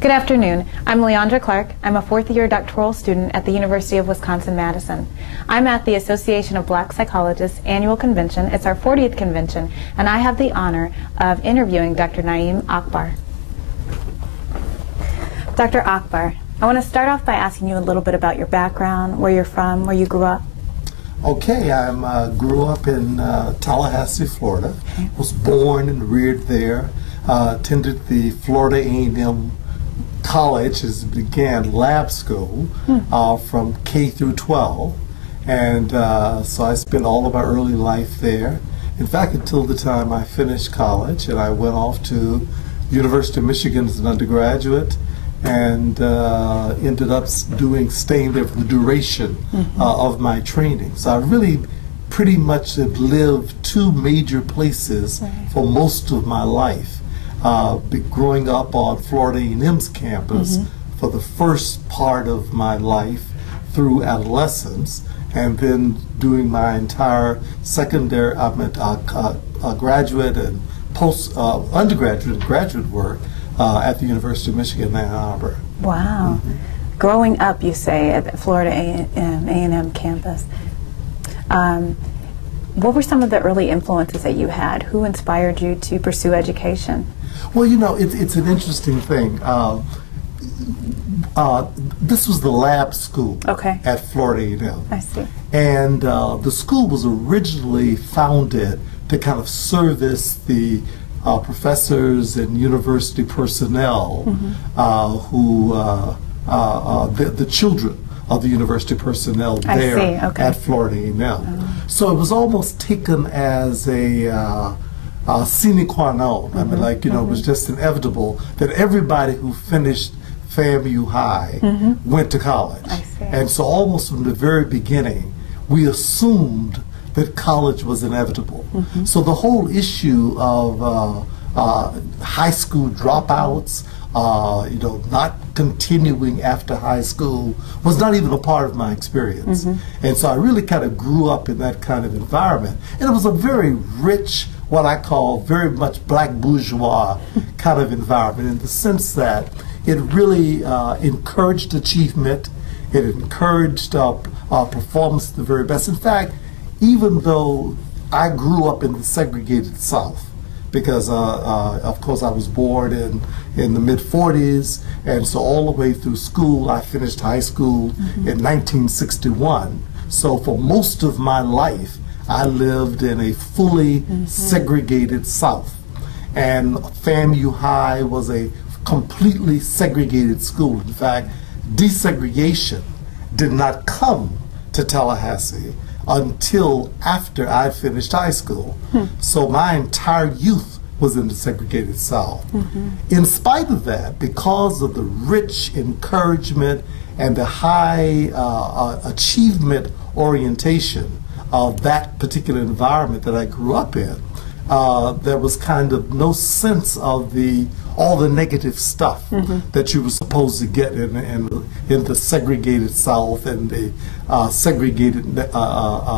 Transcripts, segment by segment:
Good afternoon. I'm Leandra Clark. I'm a fourth-year doctoral student at the University of Wisconsin-Madison. I'm at the Association of Black Psychologists annual convention. It's our 40th convention, and I have the honor of interviewing Dr. Naeem Akbar. Dr. Akbar, I want to start off by asking you a little bit about your background, where you're from, where you grew up. Okay, I grew up in Tallahassee, Florida. Was born and reared there. Attended the Florida A&M College, as it began lab school, from K through 12. And so I spent all of my early life there. In fact, until the time I finished college, and I went off to the University of Michigan as an undergraduate, and ended up staying there for the duration of my training. So I really pretty much have lived two major places for most of my life. Growing up on Florida A&M's campus for the first part of my life through adolescence, and then doing my entire secondary, graduate and undergraduate and graduate work at the University of Michigan in Ann Arbor. Wow. Growing up, you say, at the Florida A&M campus. What were some of the early influences that you had? Who inspired you to pursue education? Well, you know, it's an interesting thing. This was the lab school at Florida A&M. I see. And the school was originally founded to kind of service the professors and university personnel the children of the university personnel there at Florida A&M. So it was almost taken as a sine qua non. I mean, like, you know, it was just inevitable that everybody who finished FAMU High went to college. I see. And so almost from the very beginning, we assumed that college was inevitable. So the whole issue of high school dropouts, you know, not continuing after high school was not even a part of my experience. And so I really kind of grew up in that kind of environment. And it was a very rich, what I call very much black bourgeois kind of environment, in the sense that it really encouraged achievement. It encouraged performance to the very best. In fact, even though I grew up in the segregated South, because of course I was born in the mid-40s, and so all the way through school, I finished high school in 1961. So for most of my life, I lived in a fully segregated South. And FAMU High was a completely segregated school. In fact, desegregation did not come to Tallahassee until after I finished high school. So my entire youth was in the segregated South. In spite of that, because of the rich encouragement and the high achievement orientation of that particular environment that I grew up in, there was kind of no sense of all the negative stuff that you were supposed to get in the segregated South and the segregated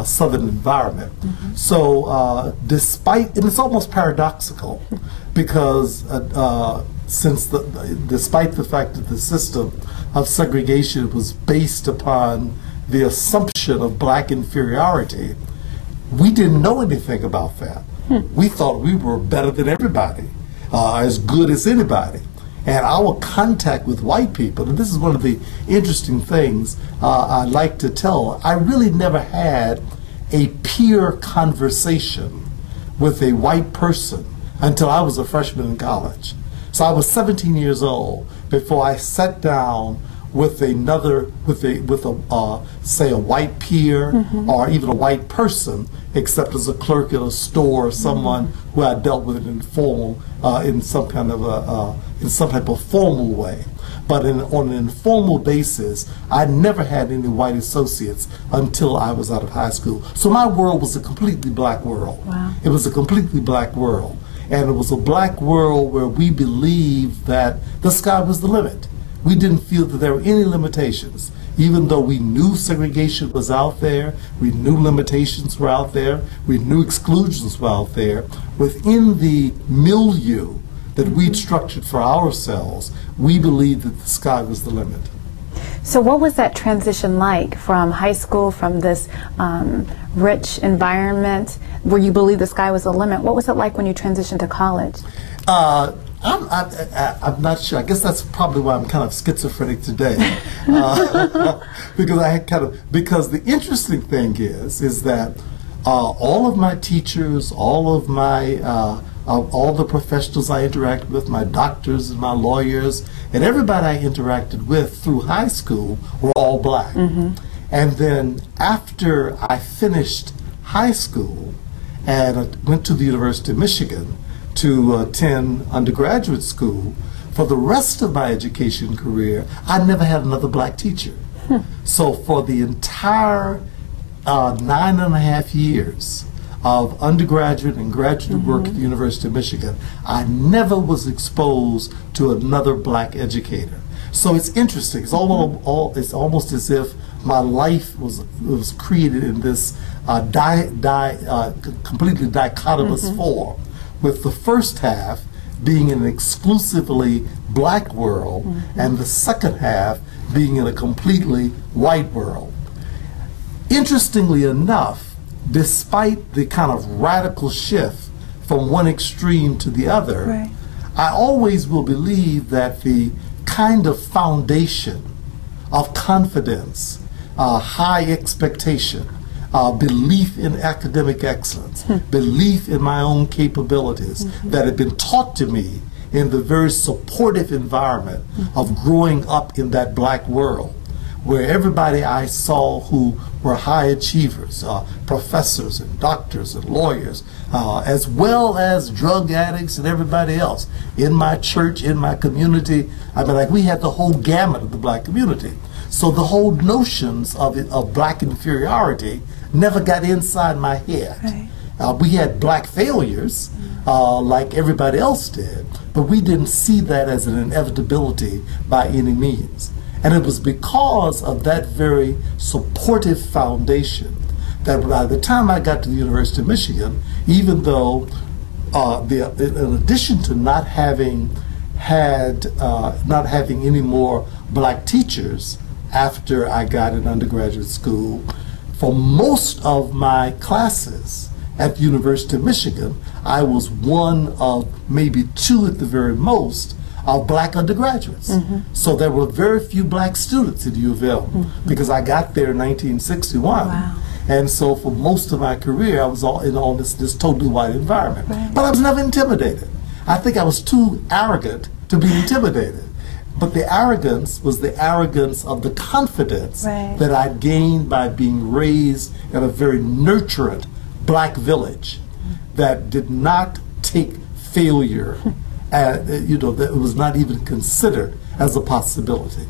Southern environment. So despite, and it's almost paradoxical, because despite the fact that the system of segregation was based upon the assumption of black inferiority, we didn't know anything about that. We thought we were better than everybody, as good as anybody. And our contact with white people, and this is one of the interesting things I like to tell, I really never had a peer conversation with a white person until I was a freshman in college. So I was 17 years old before I sat down with say a white peer or even a white person, except as a clerk at a store or someone who I dealt with in some type of formal way. But on an informal basis, I never had any white associates until I was out of high school. So my world was a completely black world. Wow. It was a completely black world. And it was a black world where we believed that the sky was the limit. We didn't feel that there were any limitations. Even though we knew segregation was out there, we knew limitations were out there, we knew exclusions were out there, within the milieu that we'd structured for ourselves, we believed that the sky was the limit. So what was that transition like from high school, from this rich environment where you believed the sky was the limit? What was it like when you transitioned to college? I'm not sure. I guess that's probably why I'm kind of schizophrenic today, because the interesting thing is that all of my teachers, all the professionals I interacted with, my doctors and my lawyers, and everybody I interacted with through high school were all black. And then after I finished high school and went to the University of Michigan to attend undergraduate school, for the rest of my education career, I never had another black teacher. So for the entire 9.5 years of undergraduate and graduate work at the University of Michigan, I never was exposed to another black educator. So it's interesting. It's it's almost as if my life was created in this completely dichotomous form, with the first half being in an exclusively black world and the second half being in a completely white world. Interestingly enough, despite the kind of radical shift from one extreme to the other, I always will believe that the kind of foundation of confidence, high expectation, belief in academic excellence, belief in my own capabilities that had been taught to me in the very supportive environment of growing up in that black world, where everybody I saw who were high achievers, professors and doctors and lawyers, as well as drug addicts and everybody else, in my church, in my community. I mean, like, we had the whole gamut of the black community. So the whole notions of black inferiority never got inside my head. We had black failures, like everybody else did, but we didn't see that as an inevitability by any means. And it was because of that very supportive foundation that by the time I got to the University of Michigan, even though in addition to not having any more black teachers after I got in undergraduate school, for most of my classes at the University of Michigan, I was one of maybe two at the very most of black undergraduates. So there were very few black students at U of L because I got there in 1961. Wow. And so for most of my career, I was in this totally white environment. But I was never intimidated. I think I was too arrogant to be intimidated. But the arrogance was the arrogance of the confidence that I'd gained by being raised in a very nurturant black village that did not take failure, that it was not even considered as a possibility.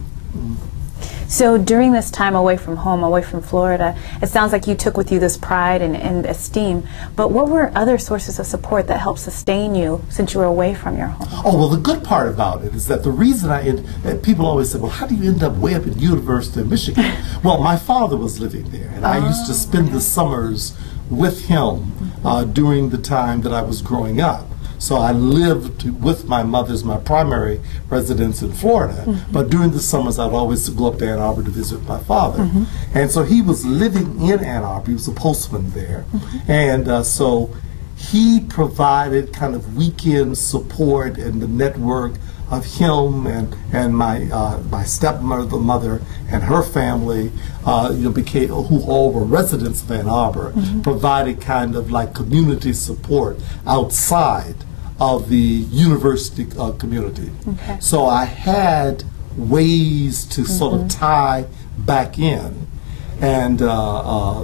So during this time away from home, away from Florida, it sounds like you took with you this pride and esteem, but what were other sources of support that helped sustain you since you were away from your home? Oh, well, the good part about it is that the reason people always say, well, how do you end up way up at the University of Michigan? Well, my father was living there, and I used to spend the summers with him during the time that I was growing up. So I lived with my mother's, my primary residence in Florida, but during the summers I'd always go up to Ann Arbor to visit my father. And so he was living in Ann Arbor, he was a postman there, and so he provided kind of weekend support and the network of him and my stepmother, mother, and her family, who all were residents of Ann Arbor, provided kind of like community support outside of the university community. So I had ways to sort of tie back in, and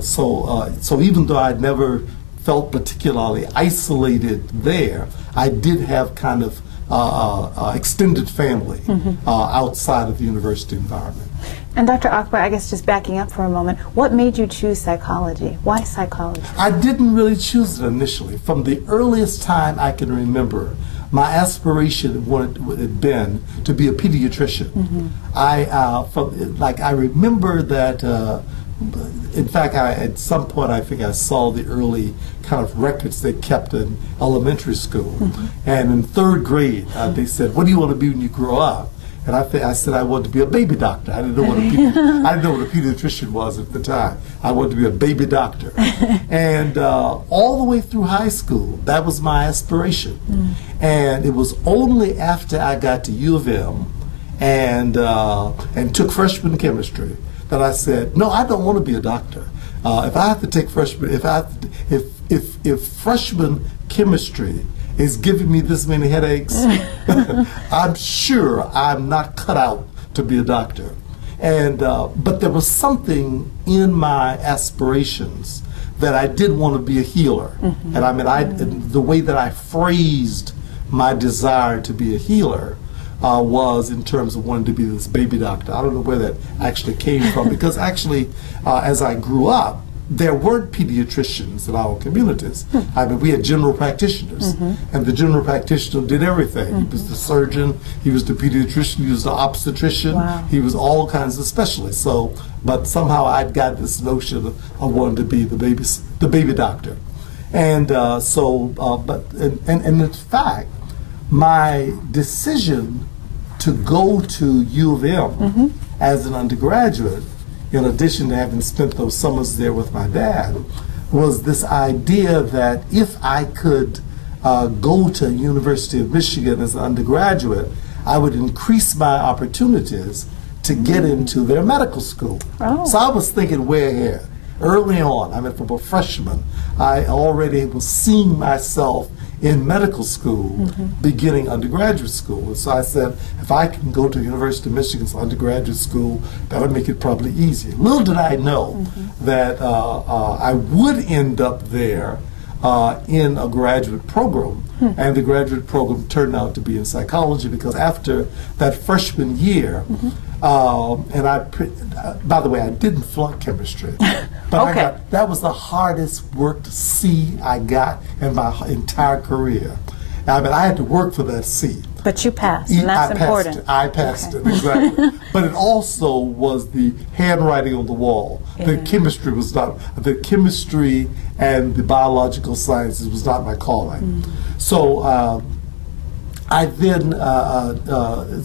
so even though I'd never felt particularly isolated there, I did have kind of extended family outside of the university environment. And Dr. Akbar, I guess just backing up for a moment, what made you choose psychology? Why psychology? I didn't really choose it initially. From the earliest time I can remember, my aspiration had been to be a pediatrician. I remember that in fact, at some point, I think I saw the early kind of records they kept in elementary school. And in third grade, they said, "What do you want to be when you grow up?" And I said I wanted to be a baby doctor. I didn't know what a pediatrician was at the time. I wanted to be a baby doctor. And all the way through high school, that was my aspiration. And it was only after I got to U of M and took freshman chemistry that I said, no, I don't want to be a doctor. If I have to take freshman, if freshman chemistry is giving me this many headaches, I'm sure I'm not cut out to be a doctor. And but there was something in my aspirations that I did want to be a healer. And I mean, the way that I phrased my desire to be a healer was in terms of wanting to be this baby doctor. I don't know where that actually came from, because actually, as I grew up, there weren't pediatricians in our communities. I mean, we had general practitioners, and the general practitioner did everything. He was the surgeon, he was the pediatrician, he was the obstetrician, he was all kinds of specialists. So, but somehow I'd got this notion of wanting to be the baby doctor. And and in fact, my decision to go to U of M as an undergraduate, in addition to having spent those summers there with my dad, was this idea that if I could go to University of Michigan as an undergraduate, I would increase my opportunities to get into their medical school. So I was thinking way ahead. Early on, I mean, from a freshman, I already was seeing myself in medical school, beginning undergraduate school. And so I said, if I can go to University of Michigan's undergraduate school, that would make it probably easier. Little did I know that I would end up there in a graduate program, and the graduate program turned out to be in psychology, because after that freshman year, by the way, I didn't flunk chemistry, but that was the hardest worked C I got in my entire career. I mean, I had to work for that C. But you passed, and that's important. I passed it, exactly. But it also was the handwriting on the wall. The chemistry was not, the chemistry and the biological sciences was not my calling. So I then,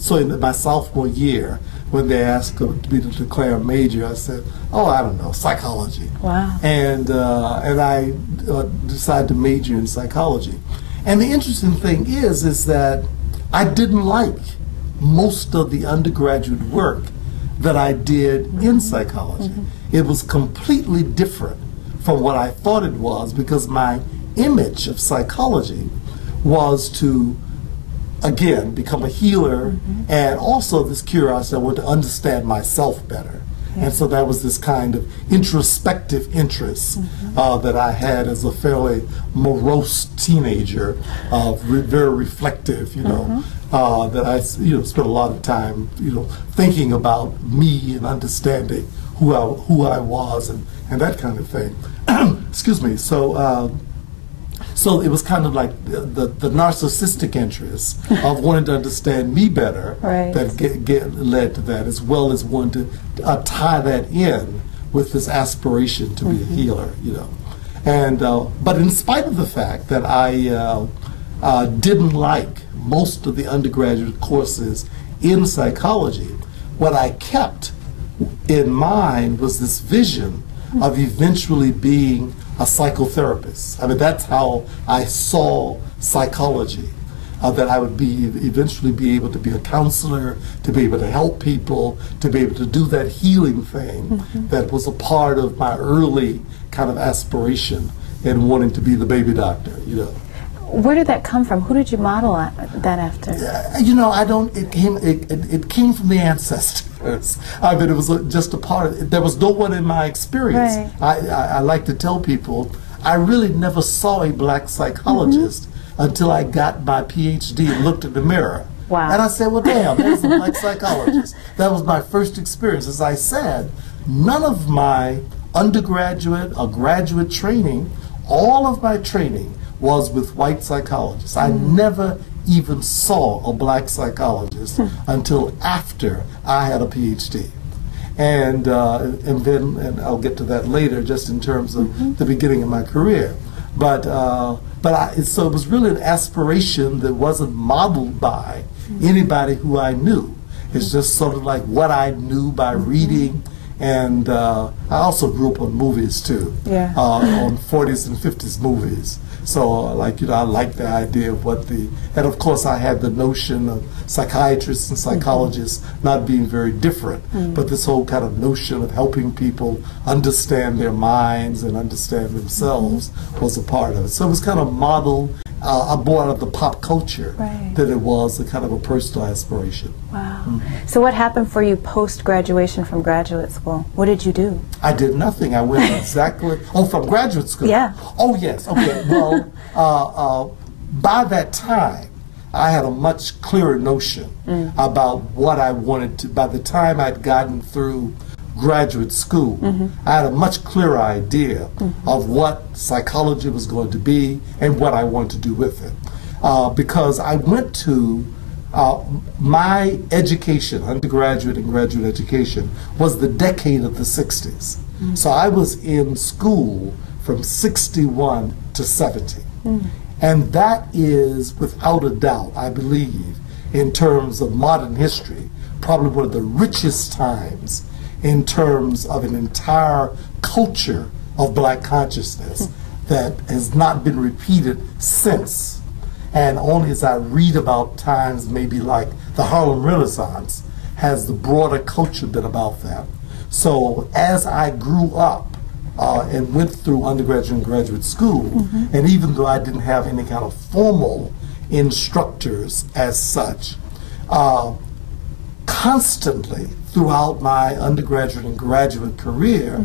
so in my sophomore year, when they asked me to declare a major, I said, oh, I don't know, psychology. And I decided to major in psychology. And the interesting thing is that I didn't like most of the undergraduate work that I did in psychology. It was completely different from what I thought it was, because my image of psychology was to, again, become a healer, and also this curiosity, I wanted to understand myself better. And so that was this kind of introspective interest that I had as a fairly morose teenager, very reflective, you know, that I spent a lot of time, thinking about me and understanding who I was and that kind of thing. Excuse me. So it was kind of like the narcissistic interest of wanting to understand me better that led to that, as well as wanting to tie that in with this aspiration to be a healer, And but in spite of the fact that I didn't like most of the undergraduate courses in psychology, what I kept in mind was this vision of eventually being a psychotherapist. I mean, that's how I saw psychology, that I would eventually be able to be a counselor, to be able to help people, to be able to do that healing thing that was a part of my early kind of aspiration in wanting to be the baby doctor, Where did that come from? Who did you model that after? I don't. It came from the ancestors. I mean, it was just a part of it. There was no one in my experience. I like to tell people, I really never saw a black psychologist until I got my PhD and looked in the mirror. And I said, well, damn, there's a black psychologist. That was my first experience. As I said, none of my undergraduate or graduate training, all of my training was with white psychologists. I never even saw a black psychologist until after I had a PhD. and then I'll get to that later, just in terms of the beginning of my career. So it was really an aspiration that wasn't modeled by anybody who I knew. It's just sort of like what I knew by reading. And I also grew up on movies too, on 40s and 50s movies. So I like the idea of and of course I had the notion of psychiatrists and psychologists not being very different, but this whole kind of notion of helping people understand their minds and understand themselves was a part of it. So it was kind of modeled, I brought out of the pop culture that it was a kind of a personal aspiration. Wow. So what happened for you post-graduation from graduate school? What did you do? I did nothing. I went from graduate school? Yeah. Oh, yes. Okay. Well, by that time, I had a much clearer notion about what I wanted to. By the time I'd gotten through graduate school, I had a much clearer idea of what psychology was going to be and what I wanted to do with it. Because I went to my education, undergraduate and graduate education, was the decade of the 60s. So I was in school from 61 to 70. And that is, without a doubt, I believe, in terms of modern history, probably one of the richest times in terms of an entire culture of black consciousness that has not been repeated since. And only as I read about times maybe like the Harlem Renaissance has the broader culture been about that. So as I grew up and went through undergraduate and graduate school, and even though I didn't have any kind of formal instructors as such, constantly throughout my undergraduate and graduate career,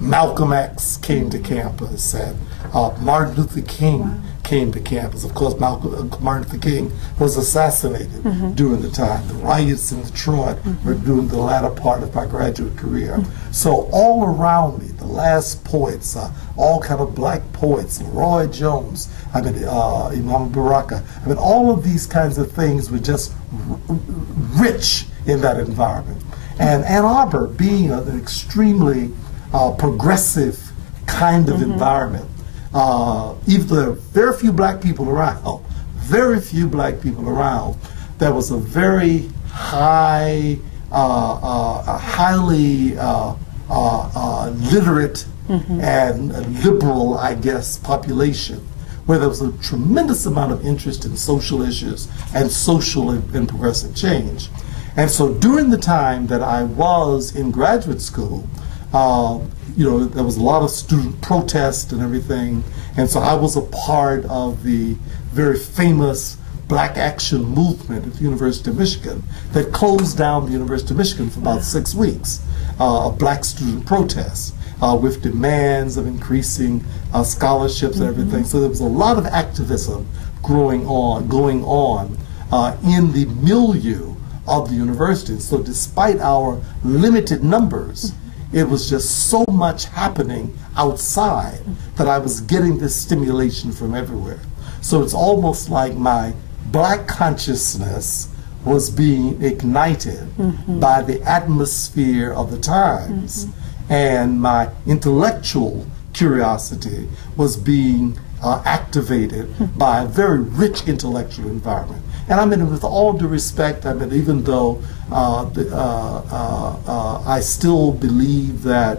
Malcolm X came to campus, and Martin Luther King came to campus. Of course, Martin Luther King was assassinated during the time. The riots in Detroit were during the latter part of my graduate career. So all around me, the last poets, all kind of black poets, Leroy Jones, Imam Baraka, all of these kinds of things were just rich in that environment. And Ann Arbor being an extremely progressive kind of environment, even though there were very few black people around, there was a very high, highly literate and liberal, I guess, population, where there was a tremendous amount of interest in social issues and social and progressive change. And so during the time that I was in graduate school, there was a lot of student protest and everything, and so I was a part of the very famous Black Action movement at the University of Michigan that closed down the University of Michigan for about 6 weeks of black student protests with demands of increasing scholarships and everything. So there was a lot of activism going on in the milieu of the university. So despite our limited numbers, it was just so much happening outside that I was getting this stimulation from everywhere. So it's almost like my black consciousness was being ignited by the atmosphere of the times, and my intellectual curiosity was being activated by a very rich intellectual environment. And with all due respect, even though I still believe that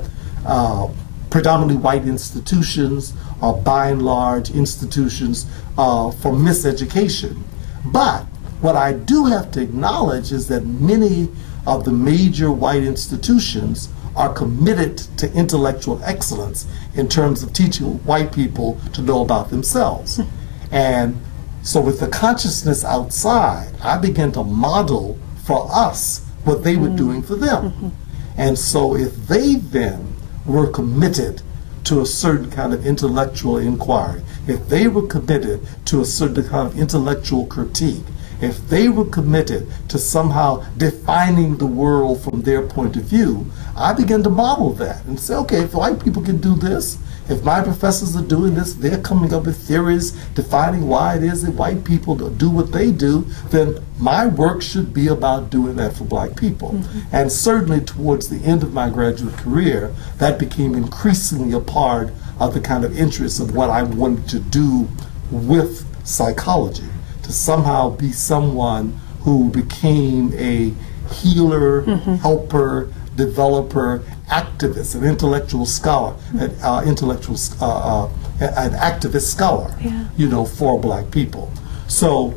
predominantly white institutions are by and large institutions for miseducation. But what I do have to acknowledge is that many of the major white institutions are committed to intellectual excellence in terms of teaching white people to know about themselves. And so with the consciousness outside, I began to model for us what they were doing for them. And so if they then were committed to a certain kind of intellectual inquiry, if they were committed to a certain kind of intellectual critique, if they were committed to somehow defining the world from their point of view, I began to model that and say, okay, if white people can do this, if my professors are doing this, they're coming up with theories defining why it is that white people do what they do, then my work should be about doing that for black people. And certainly towards the end of my graduate career, that became increasingly a part of the kind of interest of what I wanted to do with psychology, to somehow be someone who became a healer, helper, developer, activist, an intellectual scholar, an activist scholar, for black people. So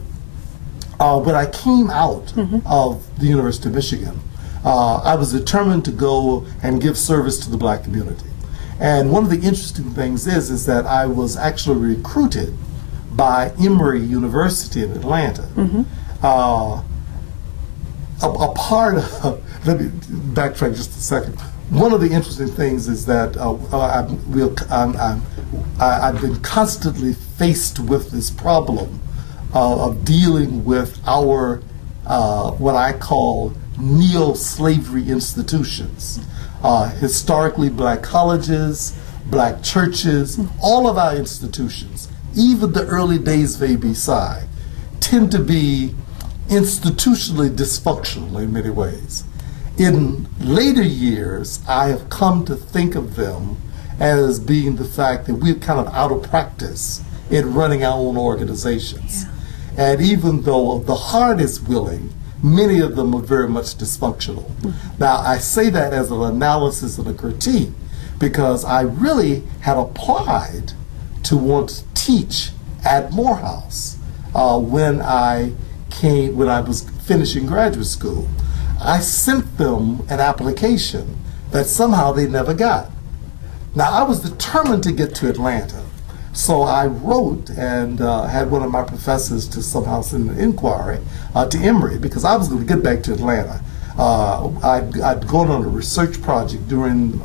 when I came out of the University of Michigan, I was determined to go and give service to the black community. And one of the interesting things is that I was actually recruited by Emory University in Atlanta. A part of, let me backtrack just a second. One of the interesting things is that I've been constantly faced with this problem of dealing with our, what I call neo-slavery institutions. Historically black colleges, black churches, all of our institutions, even the early days of ABC, tend to be institutionally dysfunctional in many ways. In later years, I have come to think of them as being the fact that we're kind of out of practice in running our own organizations. And even though the heart is willing, many of them are very much dysfunctional. Now, I say that as an analysis and a critique because I really had applied to want to teach at Morehouse when I was finishing graduate school. I sent them an application that somehow they never got. Now, I was determined to get to Atlanta. So I wrote and had one of my professors to somehow send an inquiry to Emory because I was going to get back to Atlanta. I'd gone on a research project during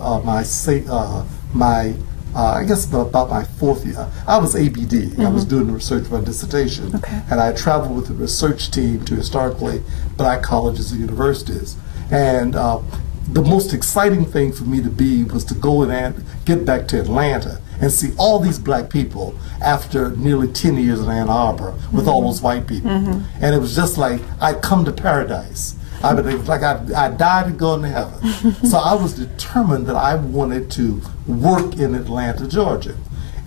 I guess about my fourth year. I was ABD. I was doing research for my dissertation. And I traveled with the research team to historically black colleges and universities. And the most exciting thing for me to be was to go and get back to Atlanta and see all these black people after nearly 10 years in Ann Arbor with all those white people. And it was just like I'd come to paradise. I mean, it was like I died and gone to heaven. So I was determined that I wanted to work in Atlanta, Georgia.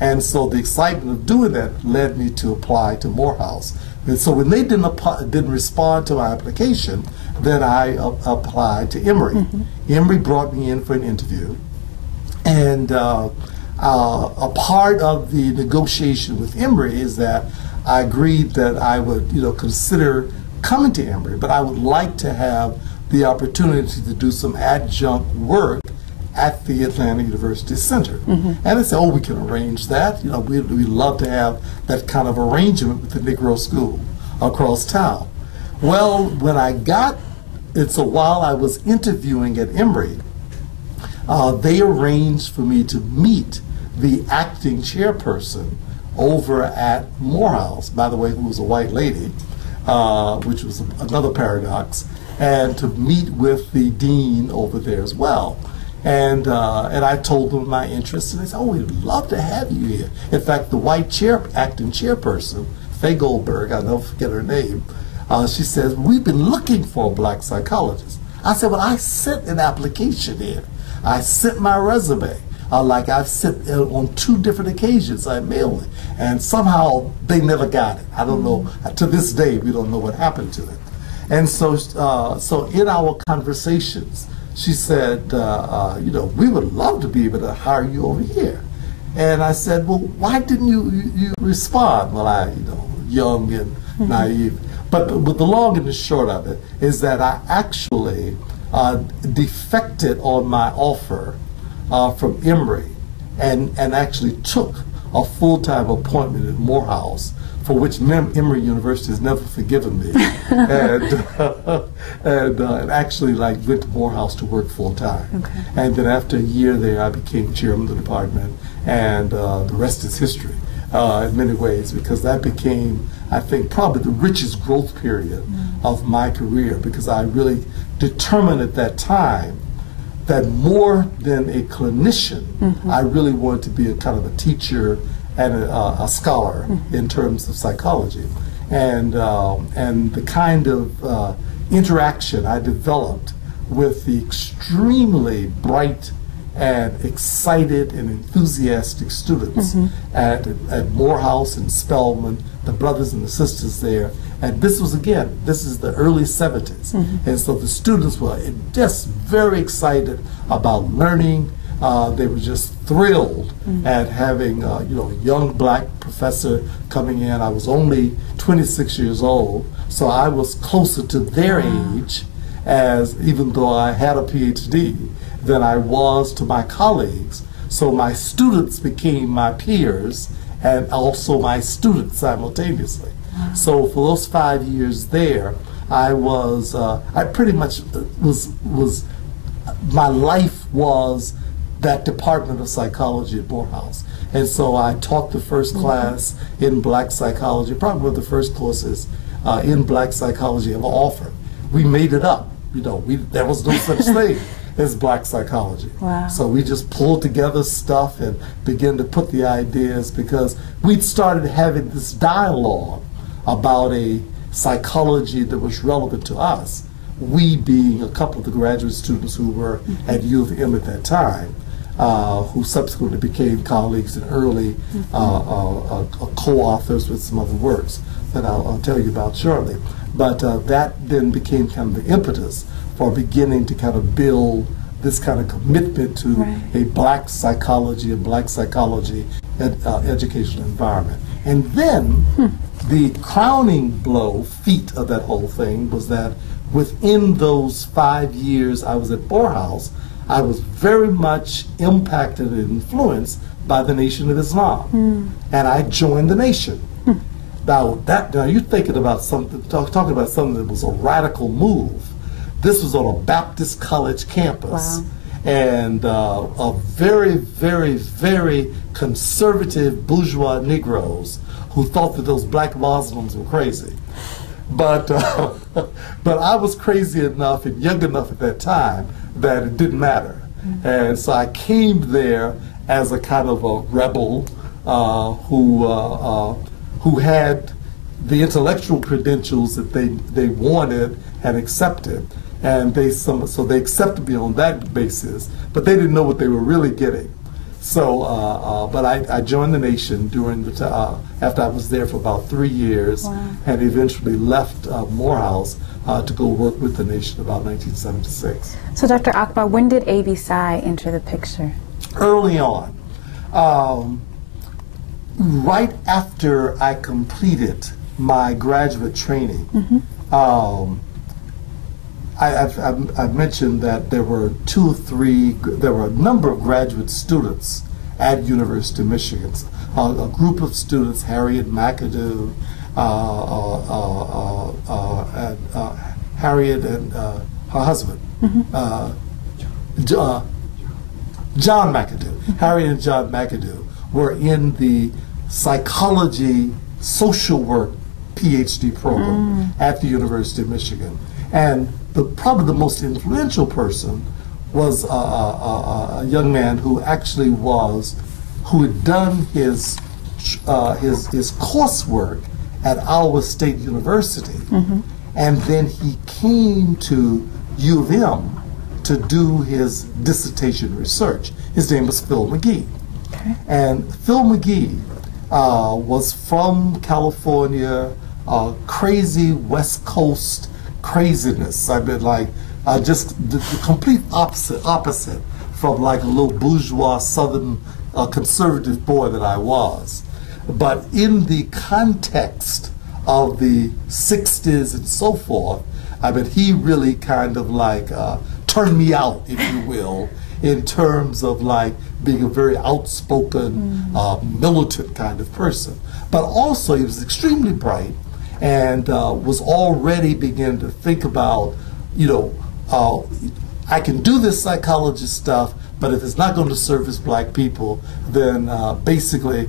And so the excitement of doing that led me to apply to Morehouse. And so when they didn't respond to my application, then I applied to Emory. Emory brought me in for an interview. And a part of the negotiation with Emory is that I agreed that I would, consider coming to Emory, but I would like to have the opportunity to do some adjunct work at the Atlanta University Center. And they said, oh, we can arrange that. We'd love to have that kind of arrangement with the Negro School across town. Well, when I got it, so while I was interviewing at Emory, they arranged for me to meet the acting chairperson over at Morehouse, by the way, who was a white lady, which was another paradox, and to meet with the dean over there as well. And I told them my interest, and they said, oh, we'd love to have you here. In fact, the white acting chairperson, Faye Goldberg, I'll never forget her name, she says, we've been looking for a black psychologist. I said, well, I sent an application in. I sent my resume. Like I've sent on 2 different occasions, I mailed it. And somehow they never got it. I don't know. To this day, we don't know what happened to it. And so, so in our conversations, she said, we would love to be able to hire you over here. And I said, well, why didn't you respond? Well, I, young and naive. But the long and the short of it is that I actually defected on my offer from Emory and actually took a full-time appointment at Morehouse, for which Emory University has never forgiven me, and actually went to Morehouse to work full-time. And then after a year there, I became chairman of the department, and the rest is history in many ways, because that became, I think, probably the richest growth period of my career, because I really determined at that time that more than a clinician, I really wanted to be a kind of a teacher and a scholar in terms of psychology. And the kind of interaction I developed with the extremely bright and excited and enthusiastic students at Morehouse and Spelman, the brothers and the sisters there. And this was, again, this is the early 70s. And so the students were just very excited about learning. They were just thrilled at having a young black professor coming in. I was only 26 years old, so I was closer to their age, as even though I had a PhD, than I was to my colleagues. So my students became my peers and also my students simultaneously. So for those 5 years there, I was, I pretty much my life was that department of psychology at Morehouse. And so I taught the first class in black psychology, probably one of the first courses in black psychology ever offered. We made it up, there was no such thing as black psychology. Wow. So we just pulled together stuff and began to put the ideas, because we'd started having this dialogue about a psychology that was relevant to us, we being a couple of the graduate students who were at U of M at that time, who subsequently became colleagues and early co-authors with some other works that I'll tell you about shortly. But that then became kind of the impetus for beginning to kind of build this kind of commitment to a black psychology, educational environment. And then the crowning blow, feat of that whole thing was that within those 5 years I was at Morehouse, I was very much impacted and influenced by the Nation of Islam. And I joined the Nation. Now you're thinking about something, talking about something that was a radical move. This was on a Baptist college campus. And a very, very, very conservative bourgeois Negroes who thought that those black Muslims were crazy. But I was crazy enough and young enough at that time that it didn't matter. And so I came there as a kind of a rebel who had the intellectual credentials that they wanted and accepted. And so they accepted me on that basis, but they didn't know what they were really getting. So, but I joined the Nation during the after I was there for about 3 years, and eventually left Morehouse to go work with the Nation about 1976. So, Dr. Akbar, when did A.B. Psy enter the picture? Early on, right after I completed my graduate training. I've mentioned that there were there were a number of graduate students at University of Michigan. A group of students, Harriet McAdoo, Harriet and her husband, John McAdoo. Harriet and John McAdoo were in the psychology social work PhD program at the University of Michigan. And probably the most influential person was a young man who had done his coursework at Iowa State University, and then he came to U of M to do his dissertation research. His name was Phil McGee. And Phil McGee was from California, crazy West Coast craziness. I mean, like, just the complete opposite from like a little bourgeois Southern conservative boy that I was. But in the context of the 60s and so forth, I mean, he really kind of like turned me out, if you will, in terms of like being a very outspoken, militant kind of person. But also he was extremely bright and was already beginning to think about, I can do this psychology stuff, but if it's not going to service black people, then basically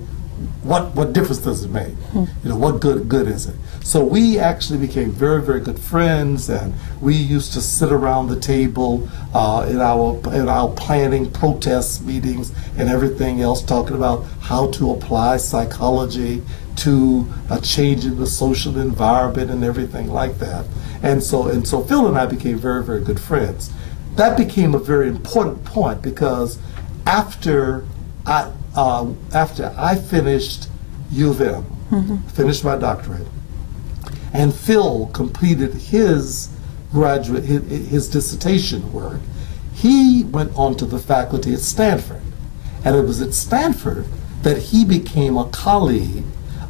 what difference does it make? You know, what good is it? So we actually became very, very good friends, and we used to sit around the table in our planning protest meetings and everything else, talking about how to apply psychology to a change in the social environment and everything like that. And so Phil and I became very, very good friends. That became a very important point because after I finished U of M, finished my doctorate, and Phil completed his his dissertation work, he went on to the faculty at Stanford. And it was at Stanford that he became a colleague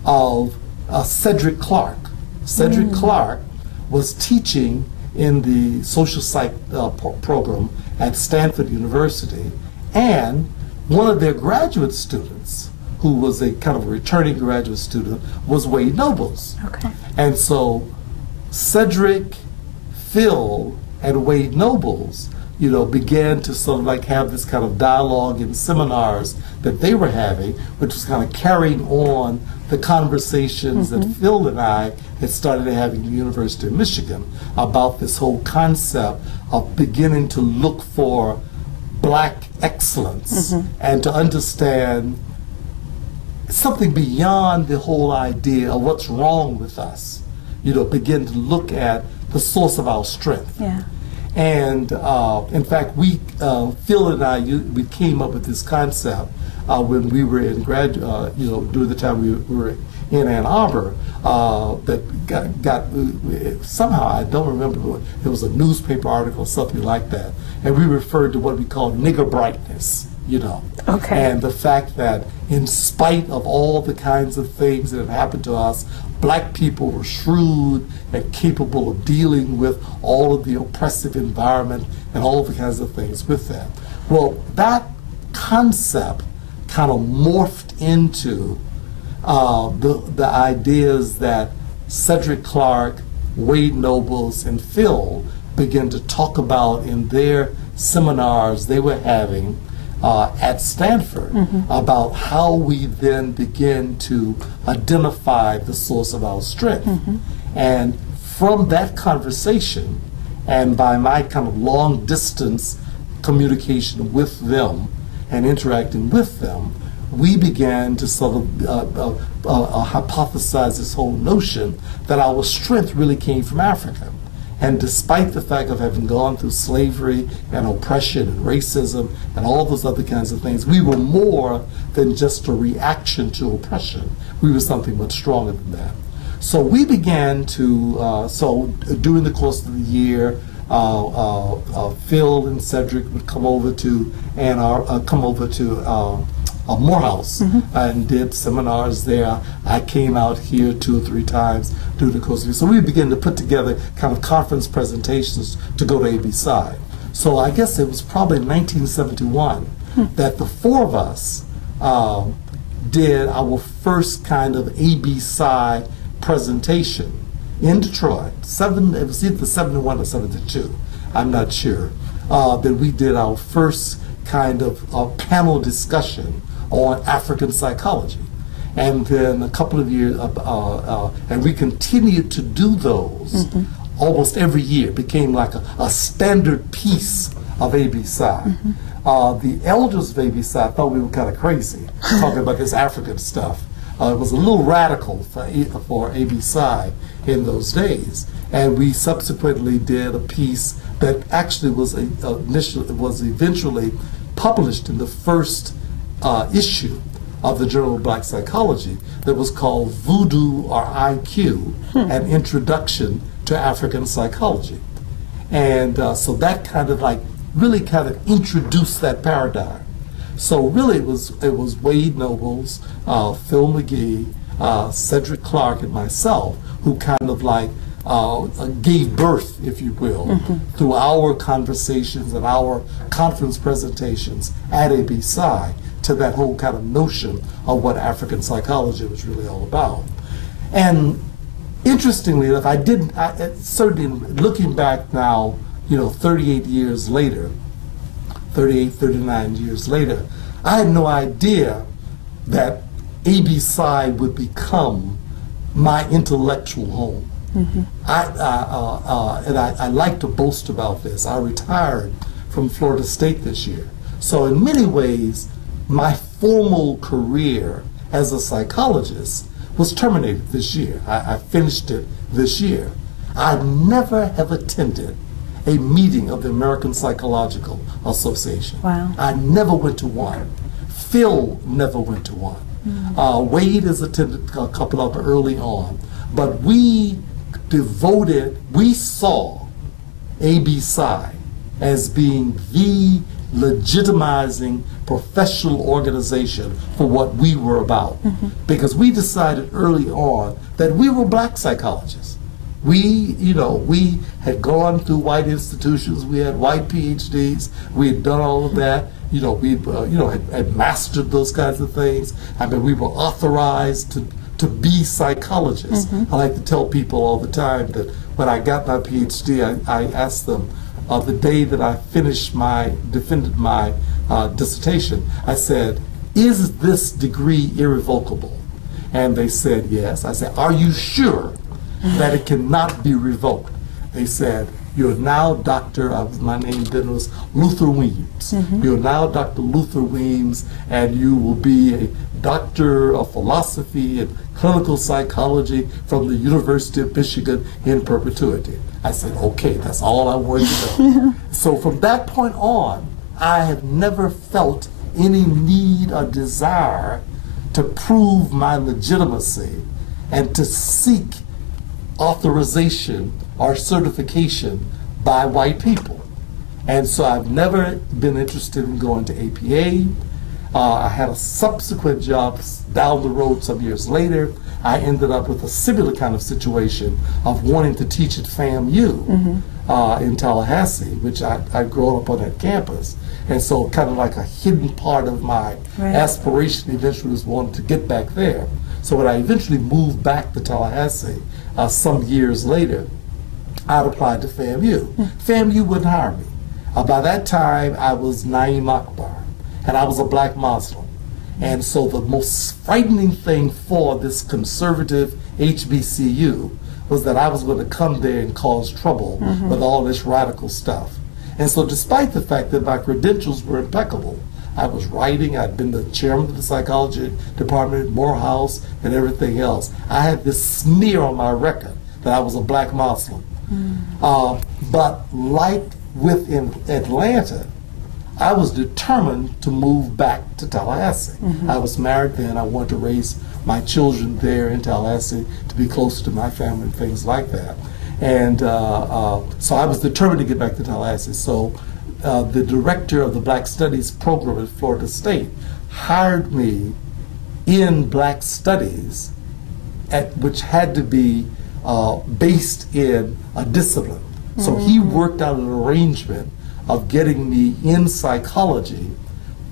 of Cedric Clark. Cedric Clark was teaching in the social psych program at Stanford University, and one of their graduate students, who was a kind of a returning graduate student, was Wade Nobles. Okay. And so Cedric, Phil, and Wade Nobles, you know, began to sort of like have this kind of dialogue in seminars that they were having, which was kind of carrying on the conversations that Phil and I had started having at the University of Michigan about this whole concept of beginning to look for black excellence and to understand something beyond the whole idea of what's wrong with us. You know, begin to look at the source of our strength. Yeah. And in fact, Phil and I, we came up with this concept when we were in during the time we were in Ann Arbor, that got somehow, I don't remember, it was a newspaper article or something like that, and we referred to what we call nigger brightness, you know. Okay. And the fact that in spite of all the kinds of things that have happened to us, black people were shrewd and capable of dealing with all of the oppressive environment and all of the kinds of things with that. Well, that concept kind of morphed into the ideas that Cedric Clark, Wade Nobles, and Phil began to talk about in their seminars they were having at Stanford about how we then begin to identify the source of our strength. And from that conversation, and by my kind of long distance communication with them and interacting with them, we began to sort of hypothesize this whole notion that our strength really came from Africa. And despite the fact of having gone through slavery and oppression and racism and all those other kinds of things, we were more than just a reaction to oppression. We were something much stronger than that. So we began to, during the course of the year, Phil and Cedric would come over to Morehouse and did seminars there. I came out here 2 or 3 times during the course of the year. So we began to put together kind of conference presentations to go to ABSI. So I guess it was probably 1971 that the 4 of us did our first kind of ABSI presentation in Detroit. It was either 71 or 72, I'm not sure. That we did our first kind of panel discussion on African psychology. And then a couple of years, and we continued to do those almost every year. It became like a standard piece of ABSI. The elders of ABSI thought we were kind of crazy talking about this African stuff. It was a little radical for ABSI in those days. And we subsequently did a piece that actually was eventually published in the first issue of the Journal of Black Psychology that was called Voodoo or IQ, An Introduction to African Psychology. And so that kind of like really kind of introduced that paradigm. So really it was Wade Nobles, Phil McGee, Cedric Clark, and myself who kind of like gave birth, if you will, through our conversations and our conference presentations at ABSI to that whole kind of notion of what African psychology was really all about. And interestingly enough, certainly looking back now, 38 years later, 38, 39 years later, I had no idea that AB Psy would become my intellectual home. I like to boast about this. I retired from Florida State this year. So in many ways, my formal career as a psychologist was terminated this year. I finished it this year. I never have attended a meeting of the American Psychological Association. Wow. I never went to one. Phil never went to one. Wade has attended a couple of them early on. But we saw AB Psy as being the legitimizing professional organization for what we were about. Because we decided early on that we were black psychologists. We had gone through white institutions, we had white PhDs, we had done all of that, we had mastered those kinds of things. I mean, we were authorized to be psychologists. I like to tell people all the time that when I got my PhD, I asked them, the day that I defended my dissertation, I said, "Is this degree irrevocable?" And they said, "Yes." I said, "Are you sure that it cannot be revoked?" They said, "You're now Dr." My name then was Luther Weems. "You're now Dr. Luther Weems, and you will be a Doctor of Philosophy and Clinical Psychology from the University of Michigan in perpetuity." I said, "Okay, that's all I wanted to know." So from that point on, I have never felt any need or desire to prove my legitimacy and to seek authorization or certification by white people. And so I've never been interested in going to APA. I had a subsequent job down the road some years later. I ended up with a similar kind of situation of wanting to teach at FAMU in Tallahassee, which I'd grown up on that campus. And so kind of like a hidden part of my aspiration eventually was wanting to get back there. So when I eventually moved back to Tallahassee some years later, I'd applied to FAMU. FAMU wouldn't hire me. By that time, I was Naim Akbar, and I was a black Muslim. And so the most frightening thing for this conservative HBCU was that I was going to come there and cause trouble with all this radical stuff. And so despite the fact that my credentials were impeccable, I was writing, I'd been the chairman of the psychology department at Morehouse and everything else, I had this smear on my record that I was a black Muslim. But like within Atlanta, I was determined to move back to Tallahassee. I was married then. I wanted to raise my children there in Tallahassee to be closer to my family and things like that. And so I was determined to get back to Tallahassee. So the director of the Black Studies program at Florida State hired me in Black Studies, which had to be based in a discipline. So he worked out an arrangement of getting me in psychology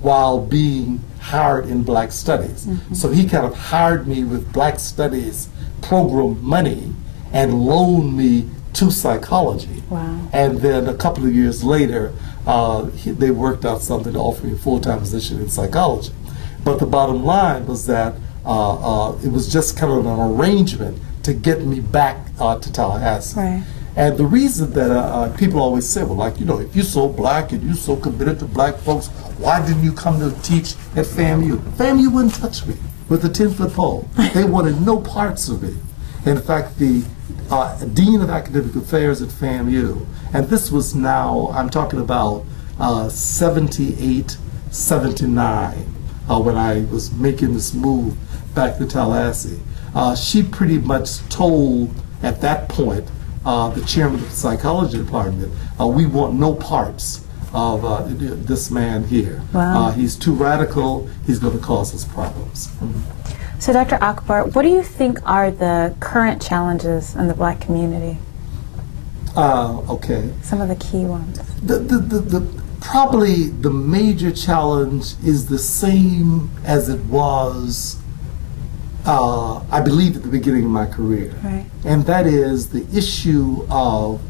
while being hired in Black Studies. So he kind of hired me with Black Studies program money and loaned me to psychology. And then a couple of years later, they worked out something to offer me a full-time position in psychology. But the bottom line was that it was just kind of an arrangement to get me back to Tallahassee. And the reason that people always say, well, like, if you're so black and you're so committed to black folks, why didn't you come to teach at FAMU? FAMU wouldn't touch me with a 10-foot pole. They wanted no parts of me. In fact, the Dean of Academic Affairs at FAMU, and this was now, I'm talking about 78, 79, when I was making this move back to Tallahassee. She pretty much told, at that point, the chairman of the psychology department, we want no parts of this man here. He's too radical, he's going to cause us problems. So Dr. Akbar, what do you think are the current challenges in the black community? Okay. Some of the key ones. Probably the major challenge is the same as it was, I believe, at the beginning of my career. And that is the issue of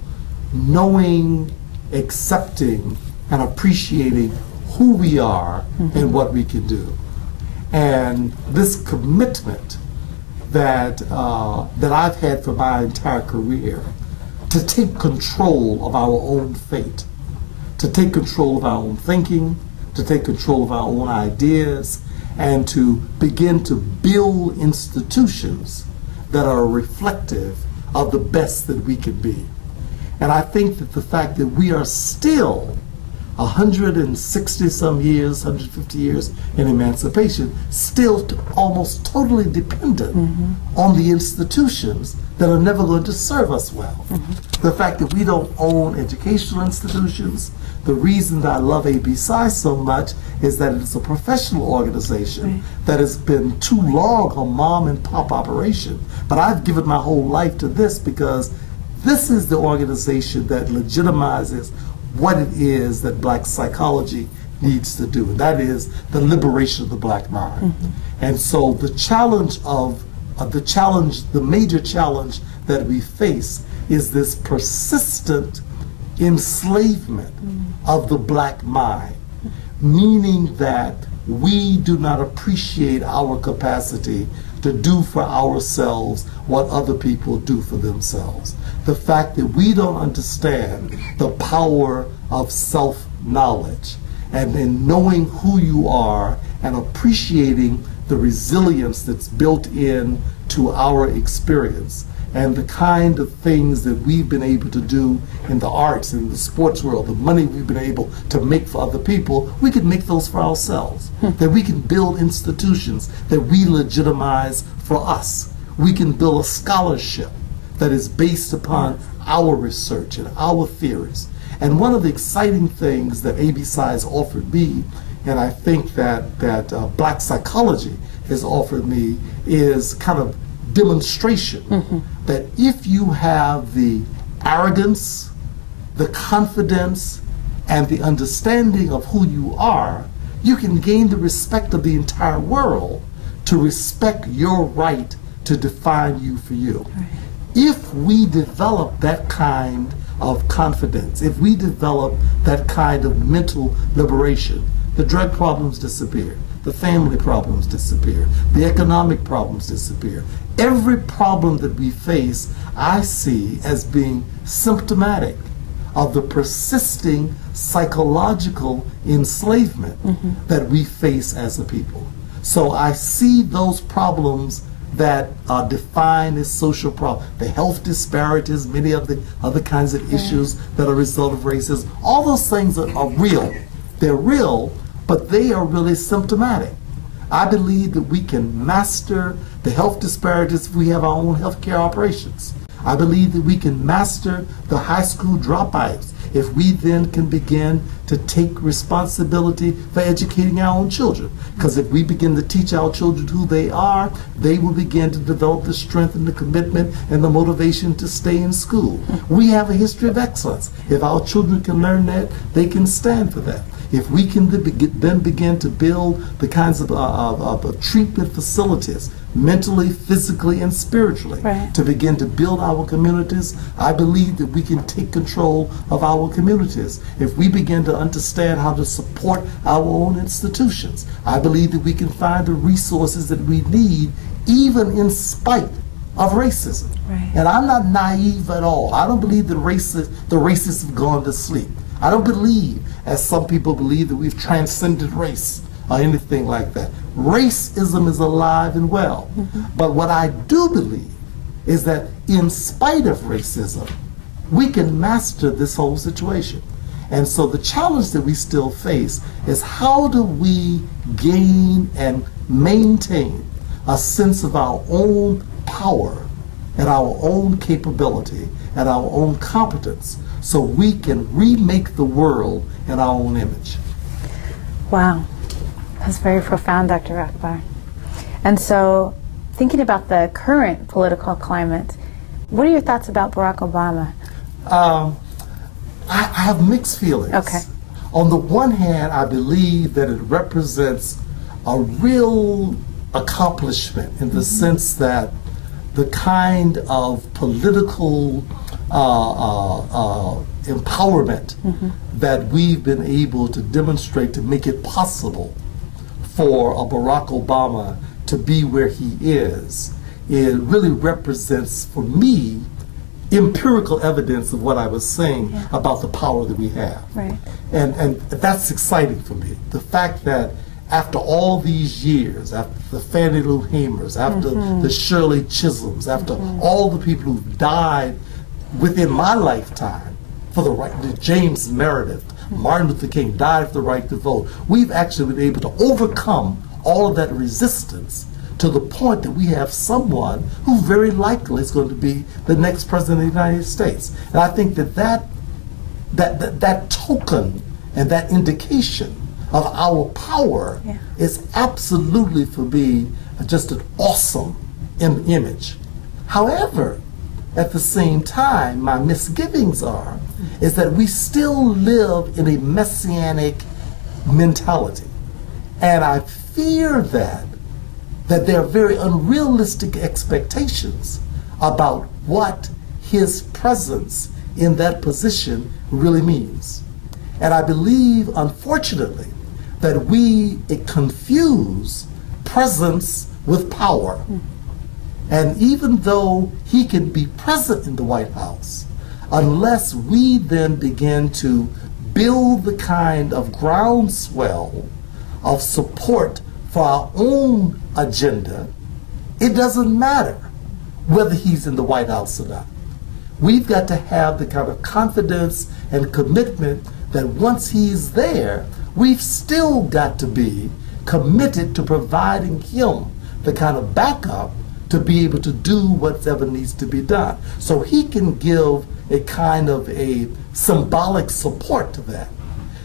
knowing, accepting, and appreciating who we are and what we can do. And this commitment that I've had for my entire career to take control of our own fate, to take control of our own thinking, to take control of our own ideas, and to begin to build institutions that are reflective of the best that we can be. And I think that the fact that we are still 160 some years, 150 years in emancipation, still almost totally dependent on the institutions that are never going to serve us well. The fact that we don't own educational institutions, the reason that I love ABSI so much is that it's a professional organization that has been too long a mom and pop operation. But I've given my whole life to this because this is the organization that legitimizes what it is that black psychology needs to do, and that is the liberation of the black mind. And so the challenge the major challenge that we face is this persistent enslavement of the black mind, meaning that we do not appreciate our capacity to do for ourselves what other people do for themselves. The fact that we don't understand the power of self-knowledge and in knowing who you are and appreciating the resilience that's built in to our experience and the kind of things that we've been able to do in the arts, in the sports world, the money we've been able to make for other people, we can make those for ourselves. That we can build institutions that we legitimize for us. We can build a scholarship that is based upon our research and our theories. And one of the exciting things that ABSI has offered me, and I think that black psychology has offered me, is kind of demonstration that if you have the arrogance, the confidence, and the understanding of who you are, you can gain the respect of the entire world to respect your right to define you for you. If we develop that kind of confidence, if we develop that kind of mental liberation, the drug problems disappear, the family problems disappear, the economic problems disappear. Every problem that we face, I see as being symptomatic of the persisting psychological enslavement that we face as a people. So I see those problems that are defined as social problems, the health disparities, many of the other kinds of issues that are a result of racism. All those things are real. They're real, but they are really symptomatic. I believe that we can master the health disparities if we have our own healthcare operations. I believe that we can master the high school dropouts if we then can begin to take responsibility for educating our own children. Because if we begin to teach our children who they are, they will begin to develop the strength and the commitment and the motivation to stay in school. We have a history of excellence. If our children can learn that, they can stand for that. If we can then begin to build the kinds of treatment facilities, mentally, physically, and spiritually, to begin to build our communities, I believe that we can take control of our communities. If we begin to understand how to support our own institutions, I believe that we can find the resources that we need, even in spite of racism. And I'm not naive at all. I don't believe the racists have gone to sleep. I don't believe, as some people believe, that we've transcended race or anything like that. Racism is alive and well. But what I do believe is that in spite of racism, we can master this whole situation. And so the challenge that we still face is how do we gain and maintain a sense of our own power and our own capability and our own competence so we can remake the world in our own image. Wow. That's very profound, Dr. Akbar. And so, thinking about the current political climate, what are your thoughts about Barack Obama? I have mixed feelings. Okay. On the one hand, I believe that it represents a real accomplishment in the sense that the kind of political empowerment that we've been able to demonstrate to make it possible for a Barack Obama to be where he is, it really represents, for me, empirical evidence of what I was saying about the power that we have. Right. And that's exciting for me. The fact that after all these years, after the Fannie Lou Hamers, after the Shirley Chisholms, after all the people who've died within my lifetime for the right, James Meredith, Martin Luther King died for the right to vote, we've actually been able to overcome all of that resistance to the point that we have someone who very likely is going to be the next president of the United States. And I think that token and that indication of our power is absolutely, for me, just an awesome image. However, at the same time, my misgivings is that we still live in a messianic mentality. And I fear that there are very unrealistic expectations about what his presence in that position really means. And I believe, unfortunately, that we confuse presence with power. And even though he can be present in the White House, unless we then begin to build the kind of groundswell of support for our own agenda, it doesn't matter whether he's in the White House or not. We've got to have the kind of confidence and commitment that once he's there, we've still got to be committed to providing him the kind of backup to be able to do whatever needs to be done. So he can give a kind of a symbolic support to that.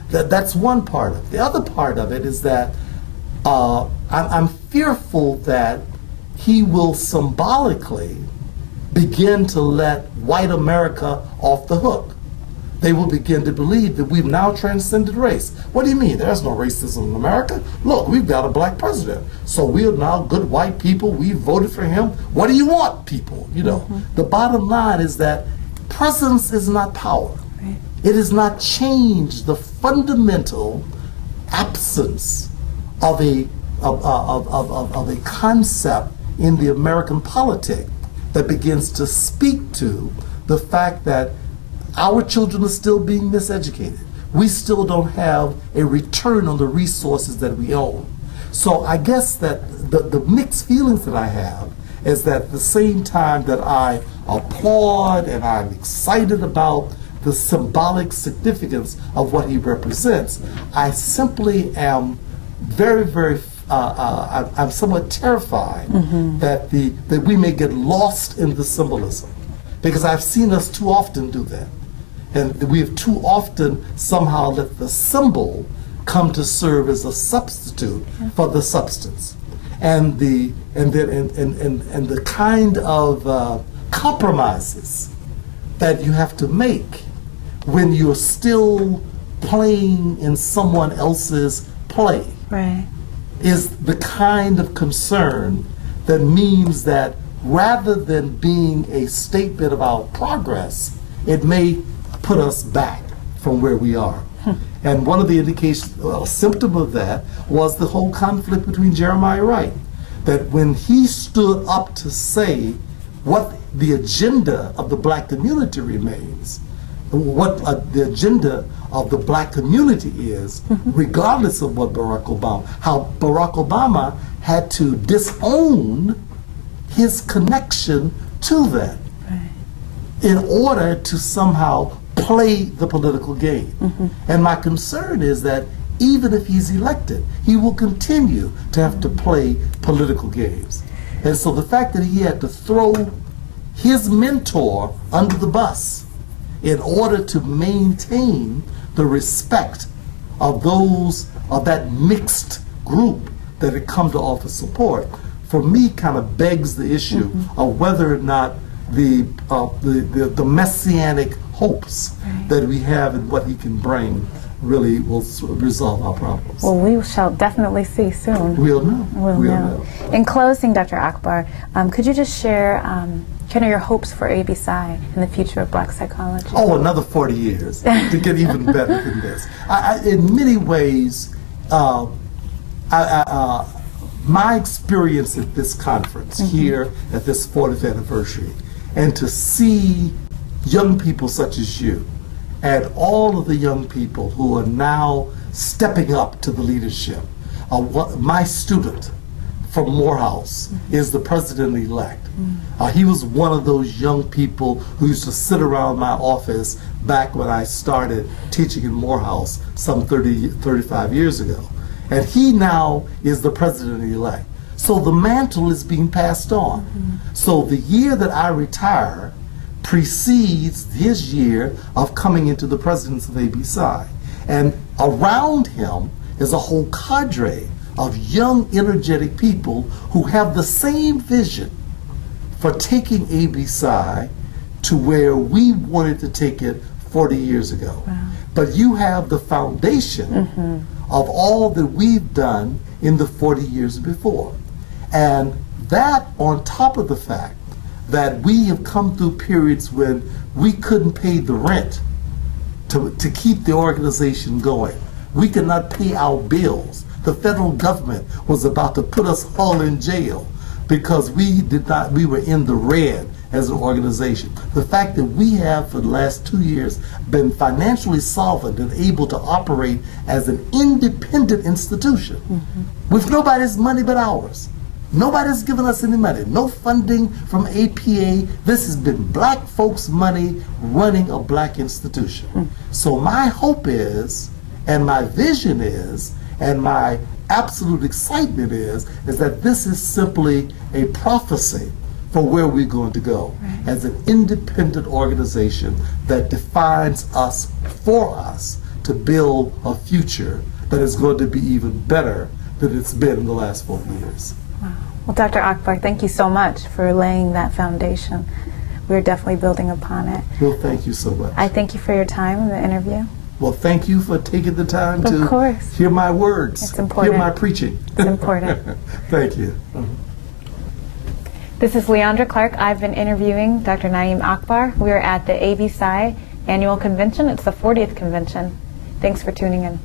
That's one part of it. The other part of it is that I'm fearful that he will symbolically begin to let white America off the hook. They will begin to believe that we've now transcended race. What do you mean? There's no racism in America. Look, we've got a black president. So we are now good white people. We voted for him. What do you want, people? You know, the bottom line is that presence is not power. Right. It has not changed the fundamental absence of a concept in the American politic that begins to speak to the fact that our children are still being miseducated. We still don't have a return on the resources that we own. So I guess that the mixed feelings that I have is that at the same time that I applaud and I'm excited about the symbolic significance of what he represents, I simply am I'm somewhat terrified that we may get lost in the symbolism, because I've seen us too often do that. And we have too often somehow let the symbol come to serve as a substitute for the substance, and the kind of compromises that you have to make when you're still playing in someone else's play. Right. Is the kind of concern that means that rather than being a statement of our progress, it may put us back from where we are. And one of the indications, a symptom of that was the whole conflict between Jeremiah Wright. That when he stood up to say what the agenda of the black community remains, what the agenda of the black community is, regardless of what how Barack Obama had to disown his connection to that in order to somehow play the political game. And my concern is that even if he's elected, he will continue to have to play political games. And so the fact that he had to throw his mentor under the bus in order to maintain the respect of those of that mixed group that had come to offer support, for me kind of begs the issue of whether or not the messianic hopes that we have and what he can bring really will resolve our problems. Well, we shall definitely see soon. We'll know. We'll know. In closing, Dr. Akbar, could you just share kind of your hopes for ABSI and the future of black psychology? Oh, another 40 years to get even better than this. In many ways, My experience at this conference here at this 40th anniversary, and to see young people such as you and all of the young people who are now stepping up to the leadership. My student from Morehouse is the president-elect. He was one of those young people who used to sit around my office back when I started teaching in Morehouse some 35 years ago. And he now is the president-elect. So the mantle is being passed on. So the year that I retire precedes his year of coming into the presidency of ABC. And around him is a whole cadre of young, energetic people who have the same vision for taking ABC to where we wanted to take it 40 years ago. Wow. But you have the foundation of all that we've done in the 40 years before. And that, on top of the fact that we have come through periods when we couldn't pay the rent to keep the organization going. We could not pay our bills. The federal government was about to put us all in jail because we were in the red as an organization. The fact that we have for the last 2 years been financially solvent and able to operate as an independent institution with nobody's money but ours. Nobody's given us any money, no funding from APA. This has been black folks' money running a black institution. So my hope is, and my vision is, and my absolute excitement is that this is simply a prophecy for where we're going to go as an independent organization that defines us for us to build a future that is going to be even better than it's been in the last 4 years. Wow. Well, Dr. Akbar, thank you so much for laying that foundation. We're definitely building upon it. Well, thank you so much. I thank you for your time in the interview. Well, thank you for taking the time to hear my words. It's important. Hear my preaching. It's important. Thank you. This is Leandra Clark. I've been interviewing Dr. Naeem Akbar. We are at the ABC annual convention. It's the 40th convention. Thanks for tuning in.